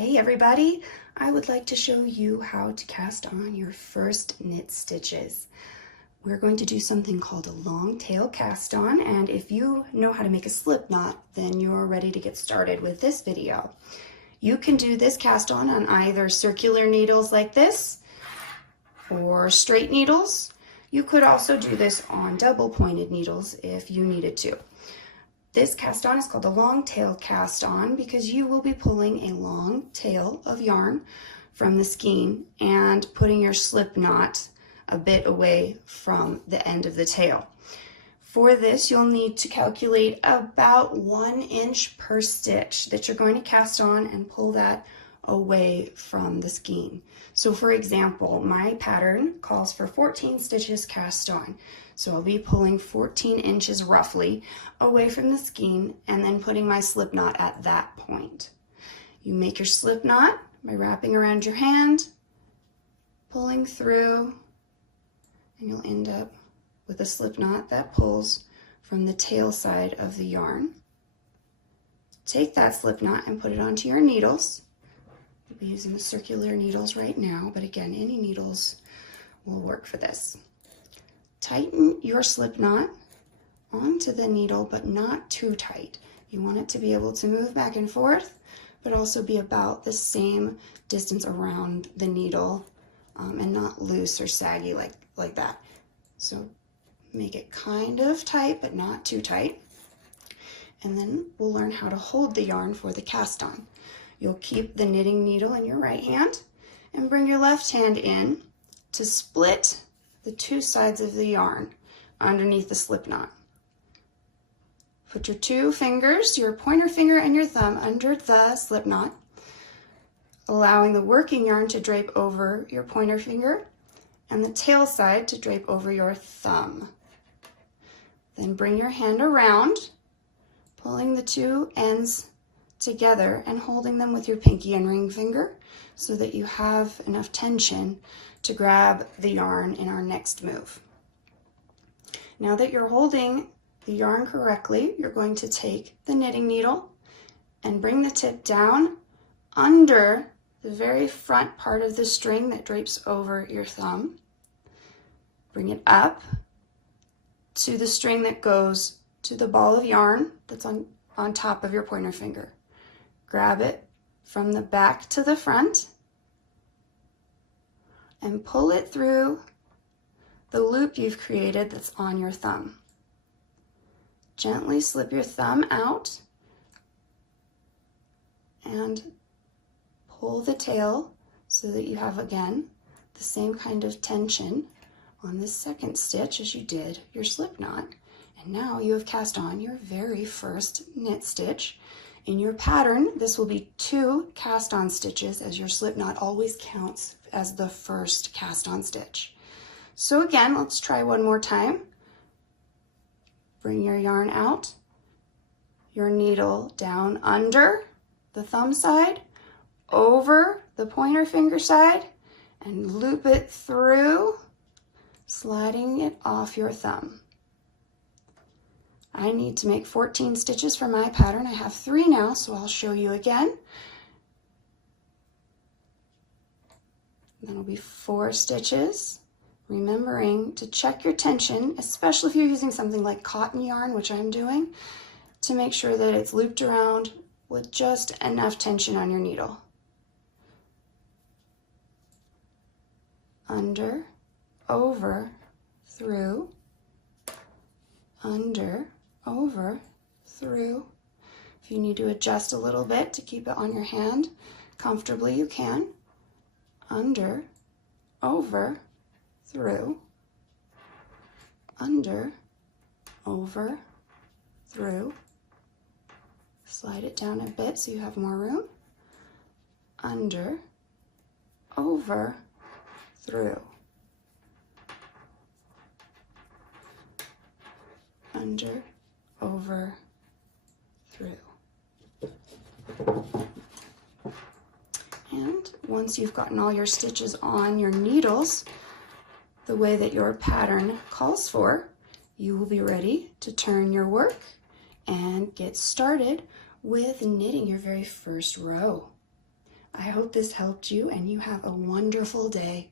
Hey everybody, I would like to show you how to cast on your first knit stitches. We're going to do something called a long tail cast on, and if you know how to make a slip knot, then you're ready to get started with this video. You can do this cast on either circular needles like this or straight needles. You could also do this on double pointed needles if you needed to. This cast on is called a long tail cast on because you will be pulling a long tail of yarn from the skein and putting your slip knot a bit away from the end of the tail. For this, you'll need to calculate about 1 inch per stitch that you're going to cast on and pull that away from the skein. So for example, my pattern calls for 14 stitches cast on. So I'll be pulling 14 inches roughly away from the skein and then putting my slip knot at that point. You make your slip knot by wrapping around your hand, pulling through, and you'll end up with a slip knot that pulls from the tail side of the yarn. Take that slip knot and put it onto your needles. We'll be using the circular needles right now, but again, any needles will work for this. Tighten your slip knot onto the needle, but not too tight. You want it to be able to move back and forth, but also be about the same distance around the needle and not loose or saggy like that. So make it kind of tight, but not too tight. And then we'll learn how to hold the yarn for the cast on. You'll keep the knitting needle in your right hand and bring your left hand in to split the two sides of the yarn underneath the slip knot. Put your two fingers, your pointer finger and your thumb, under the slip knot, allowing the working yarn to drape over your pointer finger and the tail side to drape over your thumb. Then bring your hand around, pulling the two ends together and holding them with your pinky and ring finger so that you have enough tension to grab the yarn in our next move. Now that you're holding the yarn correctly, you're going to take the knitting needle and bring the tip down under the very front part of the string that drapes over your thumb. Bring it up to the string that goes to the ball of yarn that's on top of your pointer finger. Grab it from the back to the front and pull it through the loop you've created that's on your thumb. Gently slip your thumb out and pull the tail so that you have, again, the same kind of tension on this second stitch as you did your slip knot. And now you have cast on your very first knit stitch. In your pattern, this will be 2 cast on stitches, as your slip knot always counts as the first cast on stitch. So again, let's try one more time. Bring your yarn out, your needle down under the thumb side, over the pointer finger side, and loop it through, sliding it off your thumb. I need to make 14 stitches for my pattern. I have 3 now, so I'll show you again. Then it'll be 4 stitches. Remembering to check your tension, especially if you're using something like cotton yarn, which I'm doing, to make sure that it's looped around with just enough tension on your needle. Under, over, through, under, over, through. If you need to adjust a little bit to keep it on your hand comfortably, you can. Under, over, through, under, over, through. Slide it down a bit so you have more room. Under, over, through. Under, over, through. And once you've gotten all your stitches on your needles the way that your pattern calls for, you will be ready to turn your work and get started with knitting your very first row. I hope this helped you and you have a wonderful day.